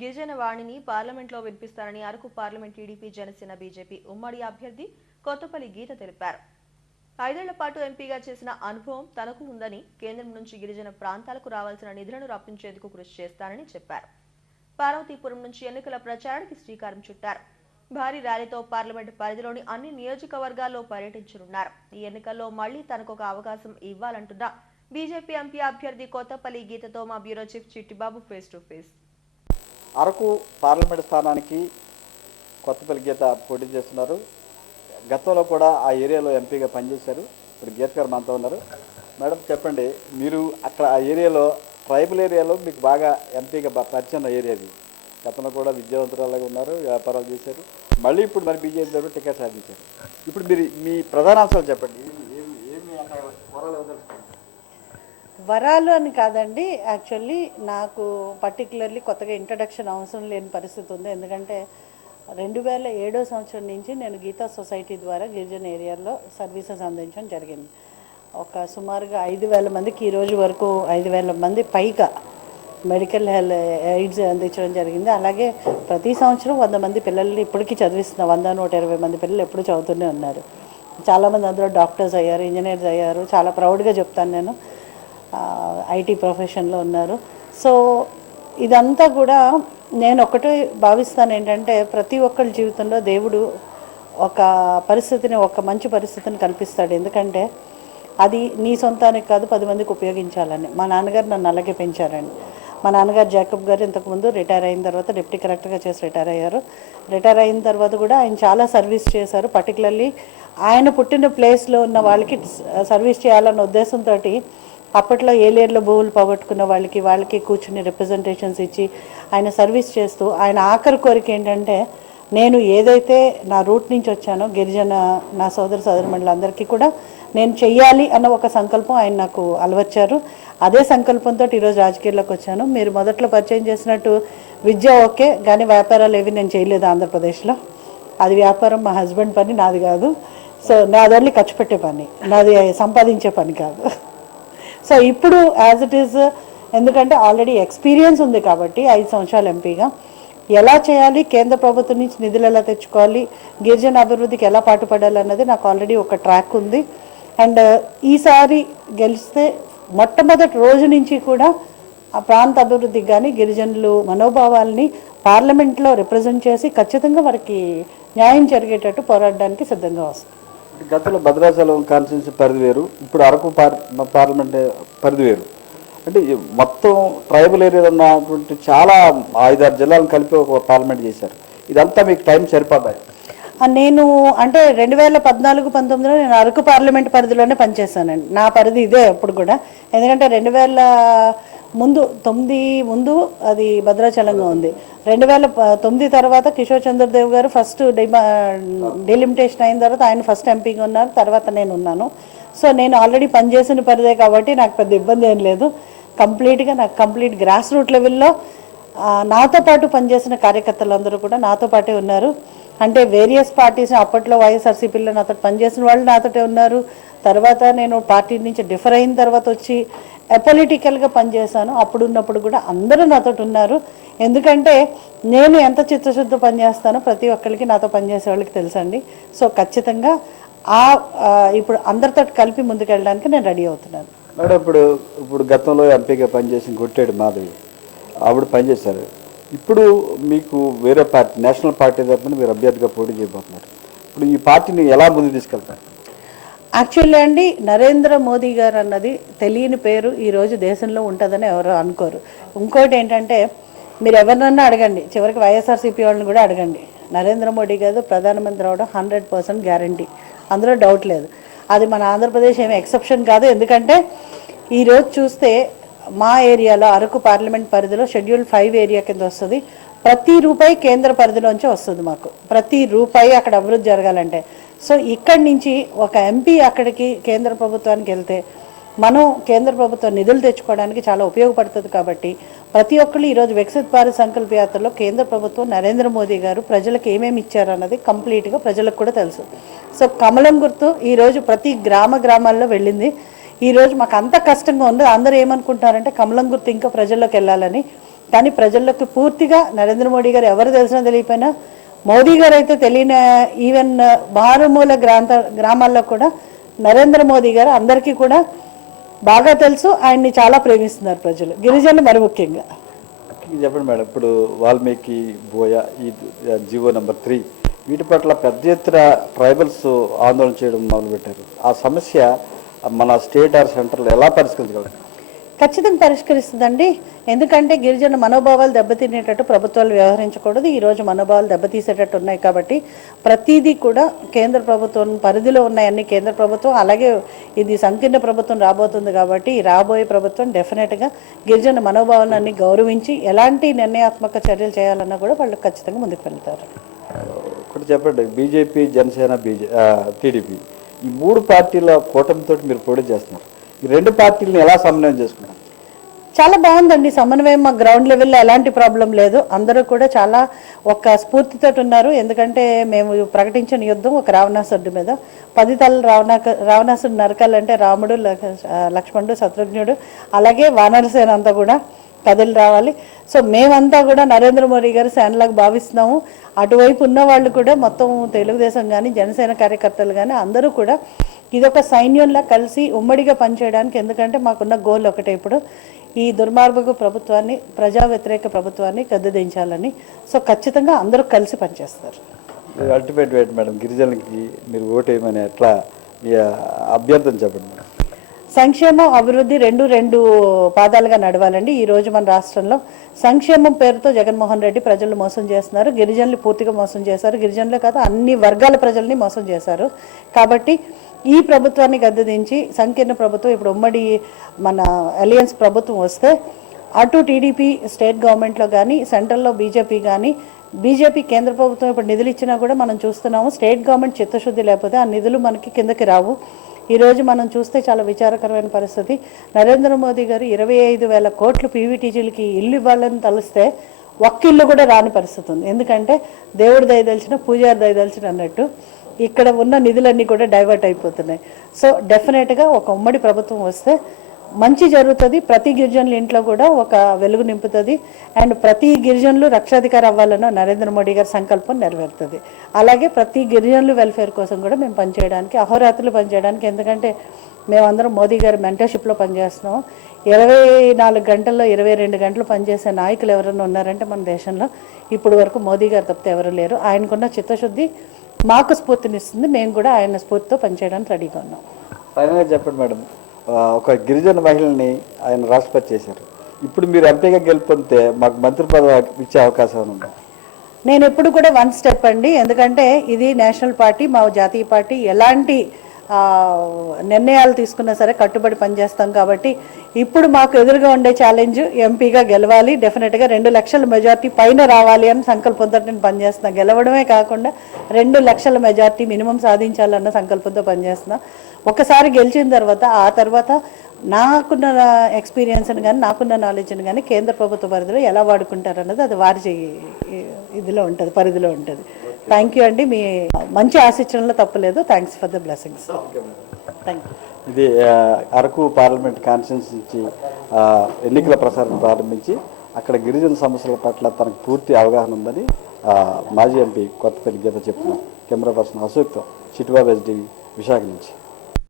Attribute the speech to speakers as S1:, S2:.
S1: గిరిజన వాణిని పార్లమెంట్లో వినిపిస్తారని Araku parliament TDP Janasena BJP ఉమ్మడి అభ్యర్థి కొత్తపల్లి గీత తెలిపారు. ఐదేళ్ళ పాటు ఎంపీగా చేసిన అనుభవం తనకు ఉందని కేంద్రం నుంచి గిరిజన ప్రాంతాలకు రావాల్సిన నిధులను రప్పించేందుకు కృషి చేస్తానని చెప్పారు. పార్వతీపురం నుంచి ఎన్నికల ప్రచారానికి శ్రీకారం చుట్టారు. భారీ ర్యాలీతో పార్లమెంట్ పరిధిలోని అన్ని నియోజకవర్గాల్లో పర్యటించనున్నారు. ఈ ఎన్నికల్లో మళ్ళీ తనకు ఒక అవకాశం ఇవ్వాలంటున్న బీజేపీ ఎంపీ అభ్యర్థి కొత్తపల్లి గీతతో మా bureau chief Chittibabu face to face.
S2: Araku parliament స్థానానికి కొత్తపల్లి గీత పోటీ చేస్తున్నారు. గతంలో కూడా ఆ ఏరియాలో ఎంపీగా పనిచేశారు. ఇప్పుడు గీత గారు మనతో ఉన్నారు. మేడం చెప్పండి మీరు అక్కడ ఆ ఏరియాలో ట్రైబల్ ఏరియాలో మీకు బాగా ఎంపీగా పరిచయం ఏరియా అది గతంలో కూడా విద్యావంతురాలుగా ఉన్నారు వ్యాపారాలు చేశారు. మళ్ళీ ఇప్పుడు మరి బీజేపీ గారు టికెట్ సాధించారు. ఇప్పుడు మీరు మీ ప్రధాన అంశాలు చెప్పండి. ఏమి ఏమి ఏమి అక్కడ వరాలు
S3: అని కాదండి. యాక్చువల్లీ నాకు పర్టికులర్లీ కొత్తగా ఇంట్రడక్షన్ అవసరం లేని పరిస్థితి ఉంది. ఎందుకంటే రెండు వేల ఏడో సంవత్సరం నుంచి నేను గీతా సొసైటీ ద్వారా గిరిజన ఏరియాలో సర్వీసెస్ అందించడం జరిగింది. ఒక సుమారుగా ఐదు వేల మందికి ఈరోజు వరకు ఐదు వేల మంది పైగా మెడికల్ హెల్త్ ఎయిడ్స్ అందించడం జరిగింది. అలాగే ప్రతి సంవత్సరం వంద మంది పిల్లల్ని ఇప్పటికీ చదివిస్తున్న వంద నూట ఇరవై మంది పిల్లలు ఎప్పుడు చదువుతూనే ఉన్నారు. చాలామంది అందులో డాక్టర్స్ అయ్యారు ఇంజనీర్స్ అయ్యారు. చాలా ప్రౌడ్గా చెప్తాను నేను. ఐటీ ప్రొఫెషన్లో ఉన్నారు. సో ఇదంతా కూడా నేను ఒకటే భావిస్తాను ఏంటంటే ప్రతి ఒక్కరి జీవితంలో దేవుడు ఒక పరిస్థితిని ఒక మంచి పరిస్థితిని కల్పిస్తాడు. ఎందుకంటే అది నీ సొంతానికి కాదు పది మందికి ఉపయోగించాలని. మా నాన్నగారు నన్ను అలాగే పెంచారండి. మా నాన్నగారు జాకబ్ గారు ఇంతకుముందు రిటైర్ అయిన తర్వాత డిప్టీ కలెక్టర్గా చేసి రిటైర్ అయ్యారు. రిటైర్ అయిన తర్వాత కూడా ఆయన చాలా సర్వీస్ చేశారు. పర్టికులర్లీ ఆయన పుట్టిన ప్లేస్లో ఉన్న వాళ్ళకి సర్వీస్ చేయాలన్న ఉద్దేశంతో అప్పట్లో ఏలేర్లో భూములు పోగొట్టుకున్న వాళ్ళకి వాళ్ళకి కూర్చుని రిప్రజెంటేషన్స్ ఇచ్చి ఆయన సర్వీస్ చేస్తూ ఆయన ఆఖరి కోరిక ఏంటంటే నేను ఏదైతే నా రూట్ నుంచి వచ్చానో గిరిజన నా సోదర సోదరుమండలందరికీ కూడా నేను చెయ్యాలి అన్న ఒక సంకల్పం ఆయన నాకు అలవచ్చారు. అదే సంకల్పంతో ఈరోజు రాజకీయాల్లోకి వచ్చాను. మీరు మొదట్లో పరిచయం చేసినట్టు విద్య ఓకే కానీ వ్యాపారాలు ఏవి నేను చేయలేదు ఆంధ్రప్రదేశ్లో. అది వ్యాపారం మా హస్బెండ్ పని నాది కాదు. సో నాది ఓన్లీ ఖర్చు పెట్టే పని నాది సంపాదించే పని కాదు. సో ఇప్పుడు యాజ్ ఇట్ ఈస్ ఎందుకంటే ఆల్రెడీ ఎక్స్పీరియన్స్ ఉంది కాబట్టి ఐదు సంవత్సరాలు ఎంపీగా ఎలా చేయాలి? కేంద్ర ప్రభుత్వం నుంచి నిధులు ఎలా తెచ్చుకోవాలి? గిరిజన అభివృద్ధికి ఎలా పాటుపడాలి అన్నది నాకు ఆల్రెడీ ఒక ట్రాక్ ఉంది. అండ్ uh, ఈసారి గెలిస్తే మొట్టమొదటి రోజు నుంచి కూడా ఆ ప్రాంత అభివృద్ధికి కానీ గిరిజనులు మనోభావాల్ని పార్లమెంట్లో రిప్రజెంట్ చేసి ఖచ్చితంగా వారికి న్యాయం జరిగేటట్టు పోరాడడానికి సిద్ధంగా వస్తుంది
S2: గతంలో భద్రాచలం కాన్స్టిట్యూన్సీ పరిధి వేరు ఇప్పుడు అరకు పార్ పార్లమెంట్ పరిధి వేరు. అంటే మొత్తం ట్రైబల్ ఏరియాలో ఉన్నటువంటి చాలా ఐదారు జిల్లాలను కలిపి ఒక పార్లమెంట్ చేశారు. ఇదంతా మీకు టైం సరిపోతాయి.
S3: నేను అంటే రెండు వేల పద్నాలుగు పంతొమ్మిదిలో నేను అరకు పార్లమెంట్ పరిధిలోనే పనిచేశానండి. నా పరిధి ఇదే అప్పుడు కూడా. ఎందుకంటే రెండు వేల ముందు తొమ్మిది ముందు అది భద్రాచలంగా ఉంది. రెండు వేల తొమ్మిది తర్వాత కిషోర్ చంద్రదేవ్ గారు ఫస్ట్ డిమా డిలిమిటేషన్ అయిన తర్వాత ఆయన ఫస్ట్ ఎంపీగా ఉన్నారు. తర్వాత నేను ఉన్నాను. సో నేను ఆల్రెడీ పనిచేసిన పరిదే కాబట్టి నాకు పెద్ద ఇబ్బంది ఏం లేదు. కంప్లీట్గా నాకు కంప్లీట్ గ్రాస్ రూట్ లెవెల్లో నాతో పాటు పనిచేసిన కార్యకర్తలందరూ కూడా నాతో పాటే ఉన్నారు. అంటే వేరియస్ పార్టీస్ అప్పట్లో వైఎస్ఆర్సీపీలో నాతో పనిచేసిన వాళ్ళు నాతోటే ఉన్నారు. తర్వాత నేను పార్టీ నుంచి డిఫర్ అయిన తర్వాత వచ్చి అపొలిటికల్గా పనిచేశాను. అప్పుడు ఉన్నప్పుడు కూడా అందరూ నాతో ఉన్నారు. ఎందుకంటే నేను ఎంత చిత్తశుద్ధ పనిచేస్తానో ప్రతి ఒక్కరికి నాతో పనిచేసే వాళ్ళకి తెలుసండి. సో ఖచ్చితంగా ఆ ఆ, ఇప్పుడు అందరితో కలిపి ముందుకెళ్ళడానికి నేను రెడీ అవుతున్నాను.
S2: మేడం ఇప్పుడు ఇప్పుడు గతంలో ఎంపీగా పనిచేసిన కొట్టేడు మాధవి. ఆవిడ పనిచేశారు. ఇప్పుడు మీకు వేరే పార్టీ నేషనల్ పార్టీ తరఫున మీరు అభ్యర్థిగా పోటీ చేయబోతున్నారు. ఇప్పుడు ఈ పార్టీని ఎలా ముందు తీసుకెళ్తారు?
S3: యాక్చువల్లీ అండి నరేంద్ర మోదీ గారు అన్నది తెలియని పేరు ఈరోజు దేశంలో ఉంటుందని ఎవరు అనుకోరు. ఇంకోటి ఏంటంటే మీరు ఎవరినన్నా అడగండి చివరికి వైఎస్ఆర్సీపీ వాళ్ళని కూడా అడగండి. నరేంద్ర మోడీ గారు ప్రధానమంత్రి అవడం హండ్రెడ్ పర్సెంట్ గ్యారంటీ. అందులో డౌట్ లేదు. అది మన ఆంధ్రప్రదేశ్ ఏమి ఎక్సెప్షన్ కాదు. ఎందుకంటే ఈరోజు చూస్తే మా ఏరియాలో అరకు పార్లమెంట్ పరిధిలో షెడ్యూల్ ఫైవ్ ఏరియా కింద వస్తుంది. ప్రతి రూపాయి కేంద్ర పరిధిలోంచి వస్తుంది మాకు. ప్రతి రూపాయి అక్కడ అభివృద్ధి జరగాలంటే. సో ఇక్కడి నుంచి ఒక ఎంపీ అక్కడికి కేంద్ర ప్రభుత్వానికి వెళ్తే మనం కేంద్ర ప్రభుత్వం నిధులు తెచ్చుకోవడానికి చాలా ఉపయోగపడుతుంది కాబట్టి ప్రతి ఒక్కళ్ళు ఈరోజు వికసిత్ భారత్ సంకల్ప యాత్రలో కేంద్ర ప్రభుత్వం నరేంద్ర మోదీ గారు ప్రజలకు ఏమేమి ఇచ్చారన్నది కంప్లీట్గా ప్రజలకు కూడా తెలుసు. సో కమలం గుర్తు ఈరోజు ప్రతి గ్రామ గ్రామాల్లో వెళ్ళింది. ఈరోజు మాకు అంత కష్టంగా ఉంది. అందరూ ఏమనుకుంటారంటే కమలం గుర్తు ఇంకా ప్రజల్లోకి వెళ్ళాలని. కానీ ప్రజల్లోకి పూర్తిగా నరేంద్ర మోడీ గారు ఎవరు తెలిసినా తెలియపోయినా మోదీ గారు అయితే తెలియని ఈవెన్ మారుమూల గ్రాంత గ్రామాల్లో కూడా నరేంద్ర మోదీ గారు అందరికీ కూడా బాగా తెలుసు. ఆయన్ని చాలా ప్రేమిస్తున్నారు ప్రజలు. గిరిజనులు మరి ముఖ్యంగా.
S2: చెప్పండి మేడం. ఇప్పుడు వాల్మీకి బోయ ఈ జీవో నెంబర్ త్రీ వీటి పట్ల పెద్ద ఎత్తున ట్రైబల్స్ ఆందోళన చేయడం మొదలుపెట్టారు. ఆ సమస్య మన స్టేట్ ఆర్ సెంటర్లో ఎలా పరిష్కరించగలరు
S3: ఖచ్చితంగా పరిష్కరిస్తుందండి. ఎందుకంటే గిరిజన మనోభావాలు దెబ్బతినేటట్టు ప్రభుత్వాలు వ్యవహరించకూడదు. ఈ రోజు మనోభావాలు దెబ్బతీసేటట్టు ఉన్నాయి కాబట్టి ప్రతిదీ కూడా కేంద్ర ప్రభుత్వం పరిధిలో ఉన్నాయన్ని కేంద్ర ప్రభుత్వం అలాగే ఇది సంకీర్ణ ప్రభుత్వం రాబోతుంది కాబట్టి రాబోయే ప్రభుత్వం డెఫినెట్గా గిరిజన మనోభావాలన్నీ గౌరవించి ఎలాంటి నిర్ణయాత్మక చర్యలు చేయాలన్నా కూడా వాళ్ళు ఖచ్చితంగా ముందుకు వెళ్తారు.
S2: ఒకటి చెప్పండి బీజేపీ జనసేన బీజే టీడీపీ ఈ మూడు పార్టీల కూటమితో మీరు పోటీ చేస్తున్నారు. ఈ రెండు పార్టీలను ఎలా సమన్వయం చేసుకున్నారు?
S3: చాలా బాగుందండి. సమన్వయం మా గ్రౌండ్ లెవెల్లో ఎలాంటి ప్రాబ్లం లేదు. అందరూ కూడా చాలా ఒక స్ఫూర్తితో ఉన్నారు. ఎందుకంటే మేము ప్రకటించిన యుద్ధం ఒక రావణాసురుడి మీద. పది తల రావణాక రావణాసుడు నరకాలంటే రాముడు లక్ష్మణుడు శత్రుఘ్నుడు అలాగే వానరసేన అంతా కూడా. కథలు రావాలి. సో మేమంతా కూడా నరేంద్ర మోడీ గారు సేనలాగా భావిస్తున్నాము. అటువైపు ఉన్న వాళ్ళు కూడా మొత్తం తెలుగుదేశం కానీ జనసేన కార్యకర్తలు కానీ అందరూ కూడా ఇదొక సైన్యంలా కలిసి ఉమ్మడిగా పనిచేయడానికి ఎందుకంటే మాకున్న గోల్ ఒకటే ఇప్పుడు ఈ దుర్మార్గపు ప్రభుత్వాన్ని ప్రజా వ్యతిరేక ప్రభుత్వాన్ని గద్దెదించాలని సో ఖచ్చితంగా అందరూ కలిసి పనిచేస్తారు.
S2: అల్టిమేట్ వెయిట్ మేడం గిరిజనులకి మీరు ఓటేయమని ఎట్లా మీ అభ్యర్థన చెప్పండి మేడం
S3: సంక్షేమం అభివృద్ధి రెండు రెండు పాదాలుగా నడవాలండి. ఈ రోజు మన రాష్ట్రంలో సంక్షేమం పేరుతో జగన్మోహన్ రెడ్డి ప్రజలు మోసం చేస్తున్నారు. గిరిజనులు పూర్తిగా మోసం చేశారు. గిరిజనులే కాదు అన్ని వర్గాల ప్రజల్ని మోసం చేశారు. కాబట్టి ఈ ప్రభుత్వాన్ని గద్దెదించి సంకీర్ణ ప్రభుత్వం ఇప్పుడు ఉమ్మడి మన అలయన్స్ ప్రభుత్వం వస్తే అటు టీడీపీ స్టేట్ గవర్నమెంట్లో కానీ సెంట్రల్లో బీజేపీ కానీ బీజేపీ కేంద్ర ప్రభుత్వం ఇప్పుడు నిధులు ఇచ్చినా కూడా మనం చూస్తున్నాము స్టేట్ గవర్నమెంట్ చిత్తశుద్ధి లేకపోతే ఆ నిధులు మనకి కిందకి రావు. ఈరోజు మనం చూస్తే చాలా విచారకరమైన పరిస్థితి. నరేంద్ర మోదీ గారు ఇరవై ఐదు వేల కోట్లు పీవీటీజీలకి ఇల్లు ఇవ్వాలని తలిస్తే ఒక్క ఇల్లు కూడా రాని పరిస్థితి ఉంది. ఎందుకంటే దేవుడు దయదలిచిన పూజారి దయదలిచిన అన్నట్టు ఇక్కడ ఉన్న నిధులన్నీ కూడా డైవర్ట్ అయిపోతున్నాయి. సో డెఫినెట్గా ఒక ఉమ్మడి ప్రభుత్వం వస్తే మంచి జరుగుతుంది. ప్రతి గిరిజనుల ఇంట్లో కూడా ఒక వెలుగు నింపుతుంది. అండ్ ప్రతి గిరిజనులు రక్షాధికారి అవ్వాలన్న నరేంద్ర మోడీ గారి సంకల్పం నెరవేరుతుంది. అలాగే ప్రతి గిరిజనులు వెల్ఫేర్ కోసం కూడా మేము పనిచేయడానికి అహోరాత్రులు పనిచేయడానికి ఎందుకంటే మేమందరం మోదీ గారి మెంటర్షిప్లో పనిచేస్తున్నాం. ఇరవై నాలుగు గంటల్లో ఇరవై రెండు గంటలు పనిచేసే నాయకులు ఎవరైనా ఉన్నారంటే మన దేశంలో ఇప్పుడు వరకు మోదీ గారు తప్పితే ఎవరు లేరు. ఆయనకున్న చిత్తశుద్ధి మాకు స్ఫూర్తినిస్తుంది. మేము కూడా ఆయన స్ఫూర్తితో పనిచేయడానికి రెడీగా ఉన్నాం.
S2: ఫైనల్గా చెప్పండి మేడం. ఒక గిరిజన మహిళని ఆయన రాష్ట్రపతి చేశారు. ఇప్పుడు మీరు ఎంపీగా గెలుపొందితే మాకు మంత్రి పదవి ఇచ్చే అవకాశం ఉందా?
S3: నేను ఎప్పుడు కూడా వన్ స్టెప్ అండి. ఎందుకంటే ఇది నేషనల్ పార్టీ మా జాతీయ పార్టీ. ఎలాంటి నిర్ణయాలు తీసుకున్నా సరే కట్టుబడి పనిచేస్తాం కాబట్టి ఇప్పుడు మాకు ఎదురుగా ఉండే ఛాలెంజ్ ఎంపీగా గెలవాలి. డెఫినెట్గా రెండు లక్షల మెజార్టీ పైన రావాలి అని సంకల్పంతో నేను పనిచేస్తున్నా. గెలవడమే కాకుండా రెండు లక్షల మెజార్టీ మినిమం సాధించాలన్న సంకల్పంతో పనిచేస్తున్నా. ఒకసారి గెలిచిన తర్వాత ఆ తర్వాత నాకున్న ఎక్స్పీరియన్స్ని కానీ నాకున్న నాలెడ్జ్ని కానీ కేంద్ర ప్రభుత్వ పరిధిలో ఎలా వాడుకుంటారు అన్నది అది వారి ఇదిలో ఉంటుంది పరిధిలో ఉంటుంది. థ్యాంక్ యూ అండి మీ మంచి ఆశించడంలో తప్పలేదు. Thanks for the blessings thank you
S2: ఇది అరకు పార్లమెంట్ కాన్స్టిట్యూన్స్ నుంచి ఎన్నికల ప్రచారం ప్రారంభించి అక్కడ గిరిజన సమస్యల పట్ల తనకు పూర్తి అవగాహన ఉందని మాజీ ఎంపీ కొత్తపల్లి గీత చెప్తున్నారు కెమెరా పర్సన్ అశోక్తో చిట్టుబాబు ఎస్డి విశాఖ నుంచి.